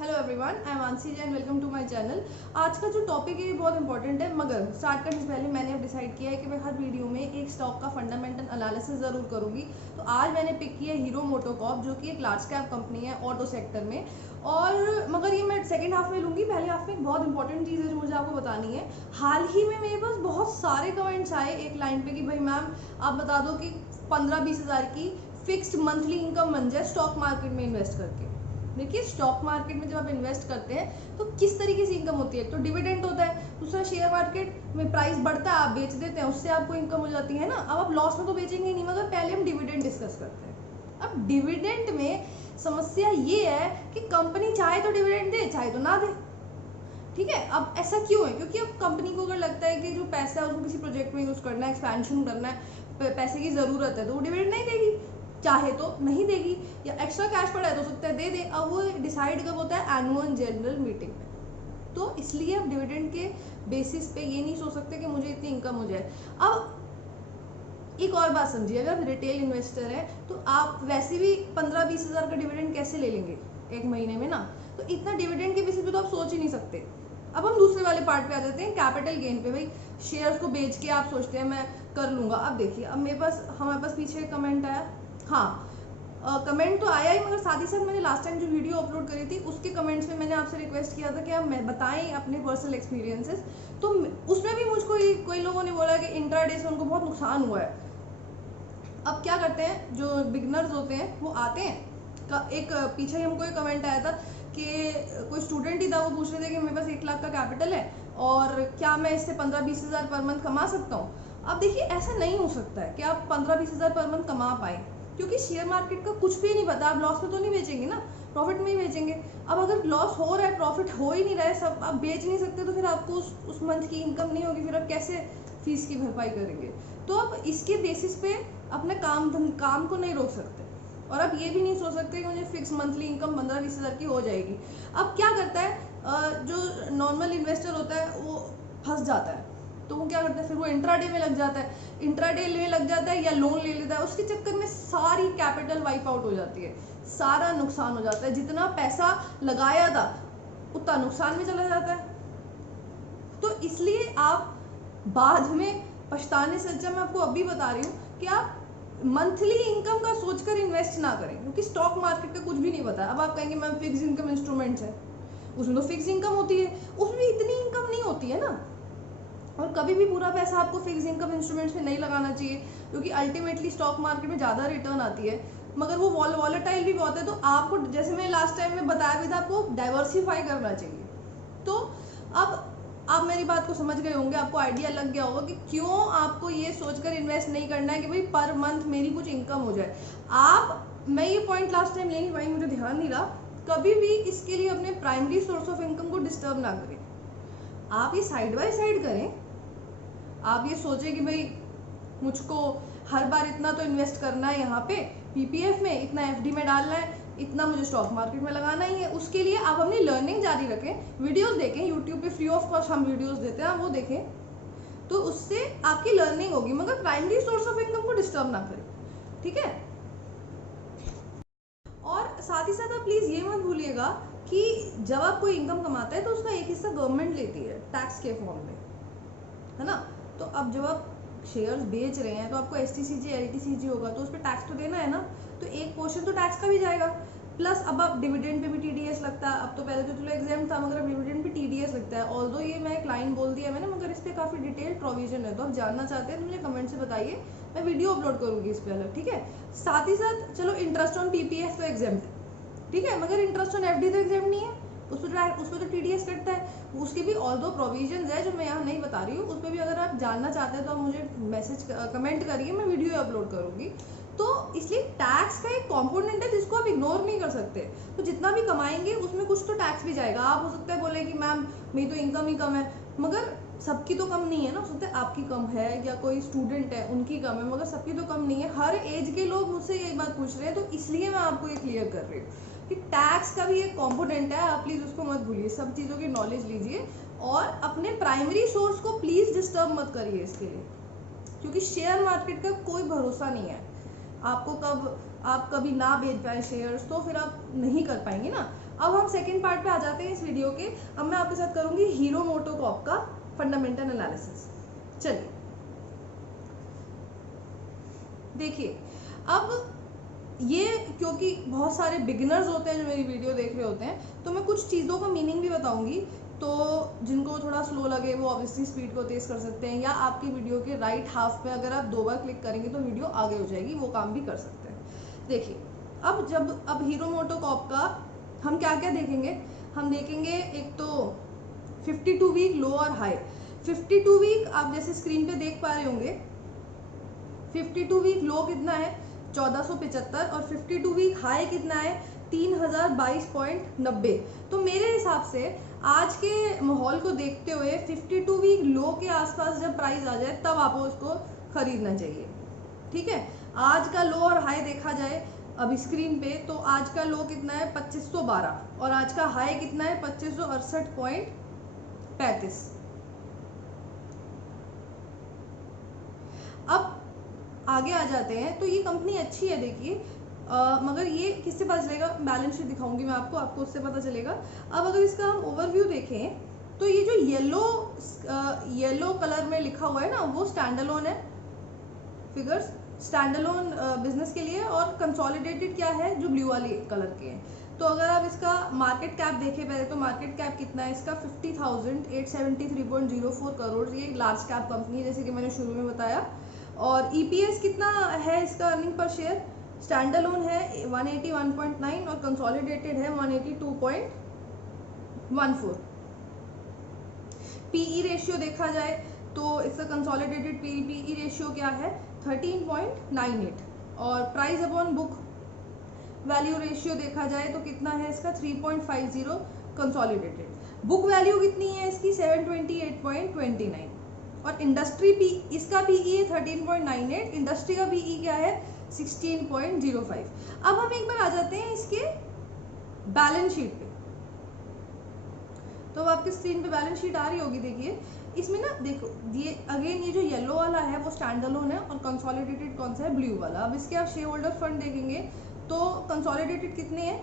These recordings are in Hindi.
Hello everyone, I am Aansi ji and welcome to my channel. आज का जो टॉपिक है ये बहुत इंपॉर्टेंट है, मगर स्टार्ट करने से पहले मैंने अब डिसाइड किया है कि मैं हर वीडियो में एक स्टॉक का फंडामेंटल एनालिसिस ज़रूर करूंगी। तो आज मैंने पिक किया हीरो मोटोकॉर्प, जो कि एक लार्ज कैप कंपनी है ऑटो सेक्टर में। और मगर ये मैं सेकेंड हाफ में लूँगी, पहले हाफ में एक बहुत इंपॉर्टेंट चीज़ है जो मुझे आपको बतानी है। हाल ही में मेरे पास बहुत सारे कमेंट्स आए एक लाइन पर कि भाई मैम आप बता दो कि 15-20 हज़ार की फिक्स्ड मंथली इनकम बन जाए स्टॉक मार्केट में इन्वेस्ट करके। देखिए, स्टॉक मार्केट में जब आप इन्वेस्ट करते हैं तो किस तरीके से इनकम होती है। एक तो डिविडेंड होता है, दूसरा शेयर मार्केट में प्राइस बढ़ता है, आप बेच देते हैं, उससे आपको इनकम हो जाती है ना। अब आप लॉस में तो बेचेंगे ही नहीं, मगर पहले हम डिविडेंड डिस्कस करते हैं। अब डिविडेंड में समस्या ये है कि कंपनी चाहे तो डिविडेंड दे, चाहे तो ना दे। ठीक है, अब ऐसा क्यों है? क्योंकि अब कंपनी को अगर लगता है कि जो पैसा है उसको किसी प्रोजेक्ट में यूज़ करना है, एक्सपेंशन करना है, पैसे की ज़रूरत है, तो वो डिविडेंड नहीं देगी, चाहे तो नहीं देगी, या एक्स्ट्रा कैश पड़ा है तो सकता है दे दे। अब वो डिसाइड कब होता है? एनुअल जनरल मीटिंग में। तो इसलिए अब डिविडेंड के बेसिस पे ये नहीं सोच सकते कि मुझे इतनी इनकम हो जाए। अब एक और बात समझिए, अगर आप रिटेल इन्वेस्टर हैं तो आप वैसे भी 15-20 हज़ार का डिविडेंड कैसे ले लेंगे एक महीने में ना। तो इतना डिविडेंड के बेसिस पे तो आप सोच ही नहीं सकते। अब हम दूसरे वाले पार्ट पे आ जाते हैं, कैपिटल गेन पे। भाई शेयर्स को बेच के आप सोचते हैं मैं कर लूँगा। अब देखिए, अब हमारे पास पीछे कमेंट आया। हाँ, कमेंट तो आया ही, मगर साथ ही साथ मैंने लास्ट टाइम जो वीडियो अपलोड करी थी उसके कमेंट्स में मैंने आपसे रिक्वेस्ट किया था कि आप बताएं अपने पर्सनल एक्सपीरियंसेस। तो उसमें भी मुझको कोई लोगों ने बोला कि इंट्राडे से उनको बहुत नुकसान हुआ है। अब क्या करते हैं, जो बिगनर्स होते हैं वो आते हैं। एक पीछे ही हमको एक कमेंट आया था कि कोई स्टूडेंट ही था, वो पूछ रहे थे कि मेरे पास 1 लाख का कैपिटल है और क्या मैं इससे 15-20 हज़ार पर मंथ कमा सकता हूँ। अब देखिए, ऐसा नहीं हो सकता है कि आप 15-20 हज़ार पर मंथ कमा पाए, क्योंकि शेयर मार्केट का कुछ भी नहीं पता। आप लॉस में तो नहीं बेचेंगे ना, प्रॉफिट में ही बेचेंगे। अब अगर लॉस हो रहा है, प्रॉफिट हो ही नहीं रहा है, सब आप बेच नहीं सकते, तो फिर आपको उस मंथ की इनकम नहीं होगी, फिर आप कैसे फीस की भरपाई करेंगे। तो अब इसके बेसिस पे अपने काम को नहीं रोक सकते, और अब ये भी नहीं सोच सकते कि मुझे फिक्स मंथली इनकम 15-20 हज़ार की हो जाएगी। अब क्या करता है, जो नॉर्मल इन्वेस्टर होता है वो फंस जाता है। तो वो क्या करता है, फिर वो इंट्राडे में लग जाता है, इंट्राडे में लग जाता है या लोन ले लेता है। उसके चक्कर में सारी कैपिटल वाइप आउट हो जाती है, सारा नुकसान हो जाता है। जितना पैसा लगाया था उतना नुकसान में चला जाता है। तो इसलिए आप बाद में पछताने से अच्छा, मैं आपको अभी बता रही हूँ कि आप मंथली इनकम का सोचकर इन्वेस्ट ना करें, क्योंकि स्टॉक मार्केट का कुछ भी नहीं पता। अब आप कहेंगे मैम फिक्स इनकम इंस्ट्रूमेंट्स है, उसमें तो फिक्स इनकम होती है, उसमें इतनी इनकम नहीं होती है ना। और कभी भी पूरा पैसा आपको फिक्स इनकम इंस्ट्रूमेंट्स में नहीं लगाना चाहिए, क्योंकि अल्टीमेटली स्टॉक मार्केट में ज़्यादा रिटर्न आती है, मगर वो वॉलेटाइल भी बहुत है। तो आपको, जैसे मैंने लास्ट टाइम में बताया भी था, आपको डाइवर्सिफाई करना चाहिए। तो अब आप मेरी बात को समझ गए होंगे, आपको आइडिया लग गया होगा कि क्यों आपको ये सोचकर इन्वेस्ट नहीं करना है कि भाई पर मंथ मेरी कुछ इनकम हो जाए। मैं ये पॉइंट लास्ट टाइम ले नहीं पाई, मुझे ध्यान नहीं रहा। कभी भी इसके लिए अपने प्राइमरी सोर्स ऑफ इनकम को डिस्टर्ब ना करें, आप ये साइड बाय साइड करें। आप ये सोचें कि भाई मुझको हर बार इतना तो इन्वेस्ट करना है, यहाँ पे पीपीएफ में इतना, एफडी में डालना है, इतना मुझे स्टॉक मार्केट में लगाना ही है। उसके लिए आप अपनी लर्निंग जारी रखें, वीडियोस देखें, यूट्यूब पे फ्री ऑफ कॉस्ट हम वीडियोस देते हैं, आप वो देखें, तो उससे आपकी लर्निंग होगी, मगर प्राइमरी सोर्स ऑफ इनकम को डिस्टर्ब ना करें। ठीक है। और साथ ही साथ आप प्लीज़ ये मत भूलिएगा कि जब आप कोई इनकम कमाता है तो उसका एक हिस्सा गवर्नमेंट लेती है टैक्स के फॉर्म में, है ना। तो अब जब आप शेयर्स बेच रहे हैं तो आपको एसटीसीजी एलटीसीजी होगा, तो उस पर टैक्स तो देना है ना। तो एक पोर्शन तो टैक्स का भी जाएगा, प्लस अब आप डिविडेंड पे भी टीडीएस लगता है। अब तो पहले तो चलो एग्जाम था, मगर अब डिविडेंड पे टीडीएस लगता है। ऑल्दो ये मैं एक लाइन बोल दिया मैंने, मगर इस पर काफ़ी डिटेल प्रोविजन है। तो आप जानना चाहते हैं तो मुझे कमेंट से बताइए, मैं वीडियो अपलोड करूँगी इस पर अलग। ठीक है। साथ ही साथ चलो, इंटरेस्ट ऑन पीपीएफ तो एग्जाम है, ठीक है, मगर इंटरेस्ट ऑन एफडी तो एग्जाम नहीं है। उस पर तो टीडीएस कटता है। उसके भी ऑल दो प्रोविजंस है जो मैं यहाँ नहीं बता रही हूँ। उस पर भी अगर आप जानना चाहते हैं तो आप मुझे कमेंट करिए, मैं वीडियो अपलोड करूँगी। तो इसलिए टैक्स का एक कंपोनेंट है जिसको आप इग्नोर नहीं कर सकते। तो जितना भी कमाएंगे उसमें कुछ तो टैक्स भी जाएगा। आप हो सकता है बोले कि मैम मेरी तो इनकम ही कम है, मगर सबकी तो कम नहीं है ना। हो सकता है आपकी कम है, या कोई स्टूडेंट है उनकी कम है, मगर सबकी तो कम नहीं है। हर एज के लोग मुझसे यही बात पूछ रहे हैं, तो इसलिए मैं आपको ये क्लियर कर रही हूँ कि टैक्स का भी एक कंपोनेंट है। आप प्लीज़ उसको मत भूलिए, सब चीज़ों की नॉलेज लीजिए, और अपने प्राइमरी सोर्स को प्लीज़ डिस्टर्ब मत करिए इसके लिए, क्योंकि शेयर मार्केट का कोई भरोसा नहीं है। आपको कब आप कभी ना बेच पाए शेयर्स, तो फिर आप नहीं कर पाएंगे ना। अब हम सेकेंड पार्ट पे आ जाते हैं इस वीडियो के। अब मैं आपके साथ करूंगी हीरो मोटोकॉर्प का फंडामेंटल एनालिसिस। चलिए देखिए, अब ये क्योंकि बहुत सारे बिगिनर्स होते हैं जो मेरी वीडियो देख रहे होते हैं, तो मैं कुछ चीज़ों का मीनिंग भी बताऊंगी। तो जिनको थोड़ा स्लो लगे वो ऑब्वियसली स्पीड को तेज़ कर सकते हैं, या आपकी वीडियो के राइट हाफ पे अगर आप 2 बार क्लिक करेंगे तो वीडियो आगे हो जाएगी, वो काम भी कर सकते हैं। देखिए, अब हीरो मोटोकॉर्प का हम क्या क्या देखेंगे। हम देखेंगे एक तो 52 वीक लो और हाई। 52 वीक आप जैसे स्क्रीन पे देख पा रहे होंगे, 52 वीक लो कितना है 1475, और 52 वीक हाई कितना है 3022.90। तो मेरे हिसाब से आज के माहौल को देखते हुए 52 वीक लो के आसपास जब प्राइस आ जाए तब आपको उसको खरीदना चाहिए। ठीक है, आज का लो और हाई देखा जाए अभी स्क्रीन पे, तो आज का लो कितना है 2512 और आज का हाई कितना है 2568.35। अब आगे आ जाते हैं, तो ये कंपनी अच्छी है देखिए, मगर ये किससे पता चलेगा, बैलेंस शीट दिखाऊंगी मैं आपको उससे पता चलेगा। अब अगर इसका हम ओवरव्यू देखें तो ये जो येलो कलर में लिखा हुआ है ना, वो स्टैंडअलोन है फिगर्स, स्टैंडअलोन बिजनेस के लिए, और कंसोलिडेटेड क्या है जो ब्लू वाली कलर के हैं। तो अगर आप इसका मार्केट कैप देखें पहले, तो मार्केट कैप कितना है इसका 50,873.04 करोड़। ये लार्ज कैप कंपनी है जैसे कि मैंने शुरू में बताया। और ईपीएस कितना है इसका, अर्निंग पर शेयर, स्टैंडअलोन है 181.9 और कंसोलिडेटेड है 182.14। पीई रेशियो देखा जाए तो इसका कंसोलिडेटेड पीई रेशियो क्या है 13.98, और price upon book value ratio देखा जाए तो कितना है इसका 3.50 कंसोलिडेटेड। बुक वैल्यू कितनी है इसकी 728.29, और इंडस्ट्री पी इसका पीई है 13.98, इंडस्ट्री का पीई क्या है 16.05। अब हम एक बार आ जाते हैं इसके बैलेंस शीट पे। तो अब आपकी स्क्रीन पे बैलेंस शीट आ रही होगी। देखिए इसमें ना, देखो ये अगेन ये जो येलो वाला है वो स्टैंडअलोन है, और कंसोलिडेटेड कौन सा है ब्लू वाला। अब इसके आप शेयर होल्डर फंड देखेंगे तो कंसोलिडेटेड कितने हैं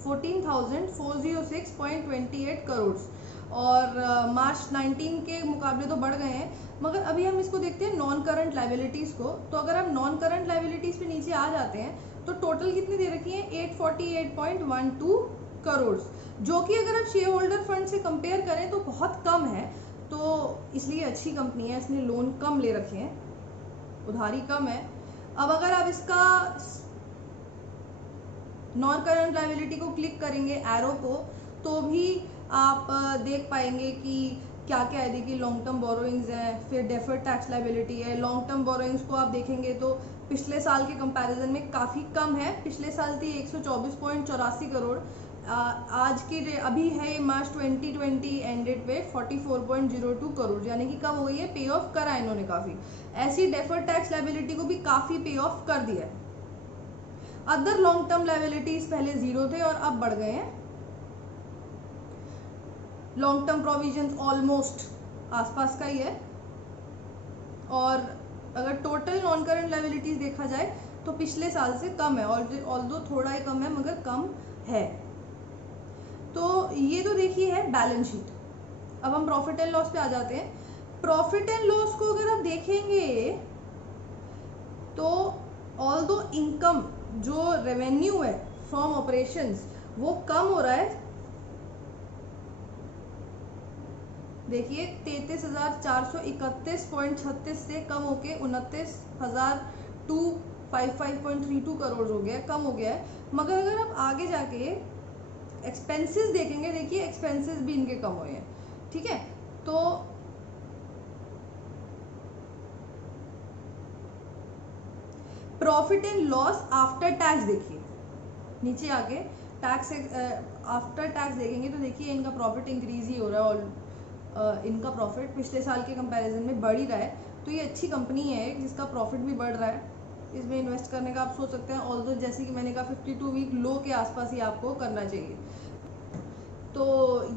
14,406.28 करोड़, और मार्च 19 के मुकाबले तो बढ़ गए हैं। मगर अभी हम इसको देखते हैं नॉन करंट लाइबिलिटीज को। तो अगर हम नॉन करंट लाइबिलिटीज पे नीचे आ जाते हैं तो टोटल कितनी दे रखी है 848.12 करोड़, जो कि अगर आप शेयर होल्डर फंड से कंपेयर करें तो बहुत कम है। तो इसलिए अच्छी कंपनी है, इसने लोन कम ले रखे हैं, उधारी कम है। अब अगर आप इसका नॉन करंट लाइबिलिटी को क्लिक करेंगे एरो को, तो भी आप देख पाएंगे कि क्या क्या है। देखिए लॉन्ग टर्म बोरोइंग्स है, फिर डेफर्ड टैक्स लाइबिलिटी है। लॉन्ग टर्म बोरोइंग्स को आप देखेंगे तो पिछले साल के कंपैरिजन में काफ़ी कम है। पिछले साल थी 124.84 करोड़, आज की अभी है मार्च 2020 एंडेड पे 44.02 करोड़, यानी कि कम हो गई है, पे ऑफ करा इन्होंने काफ़ी। ऐसी डेफर्ड टैक्स लाइबिलिटी को भी काफ़ी पे ऑफ कर दिया है। अदर लॉन्ग टर्म लाइबिलिटीज पहले जीरो थे और अब बढ़ गए हैं। लॉन्ग टर्म प्रोविजंस ऑलमोस्ट आसपास का ही है, और अगर टोटल नॉन करंट लाइबिलिटीज देखा जाए तो पिछले साल से कम है, ऑल्दो थोड़ा ही कम है मगर कम है। तो ये तो देखिए है बैलेंस शीट। अब हम प्रॉफिट एंड लॉस पे आ जाते हैं। प्रॉफिट एंड लॉस को अगर आप देखेंगे तो ऑल्दो इनकम जो रेवेन्यू है फ्रॉम ऑपरेशंस वो कम हो रहा है। देखिए 33,431.36 से कम होके 29,255.32 करोड़ हो गया, कम हो गया है। मगर अगर आप आगे जाके एक्सपेंसेस देखेंगे, देखिए एक्सपेंसेस भी इनके कम हुए हैं। ठीक है, तो profit and loss after tax देखिए, नीचे आके टैक्स आफ्टर टैक्स देखेंगे तो देखिए इनका प्रॉफिट इंक्रीज ही हो रहा है, और इनका प्रॉफिट पिछले साल के कंपैरिजन में बढ़ ही रहा है। तो ये अच्छी कंपनी है जिसका प्रॉफिट भी बढ़ रहा है, इसमें इन्वेस्ट करने का आप सोच सकते हैं। ऑल्दो जैसे कि मैंने कहा 52 वीक लो के आसपास ही आपको करना चाहिए। तो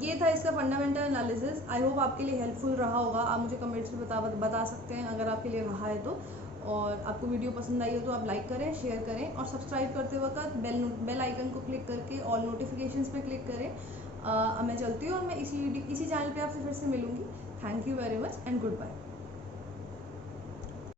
ये था इसका फंडामेंटल एनालिसिस। आई होप आपके लिए हेल्पफुल रहा होगा। आप मुझे कमेंट्स में बता सकते हैं अगर आपके लिए रहा है तो। और आपको वीडियो पसंद आई हो तो आप लाइक करें, शेयर करें और सब्सक्राइब करते वक्त बेल आइकन को क्लिक करके ऑल नोटिफिकेशंस पे क्लिक करें। मैं चलती हूँ और मैं इसी चैनल पे आपसे फिर से मिलूँगी। Thank you very much and good bye.